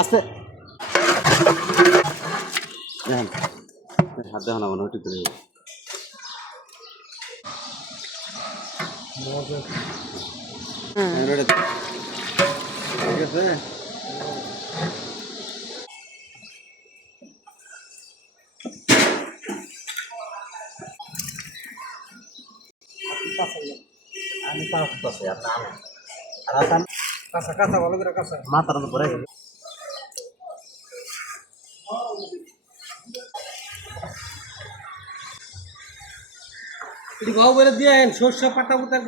আস্তে দেখেন হাত দেখো না মনে হয় ঠিক করে ঠিক আছে আমি পাচ্ছি আপনার আর কাঁচা কাঁচা ভালো করে কাঁচা মাথার মতো পরে ভাও করে দিয়ে সর্ষে পাতা পুতা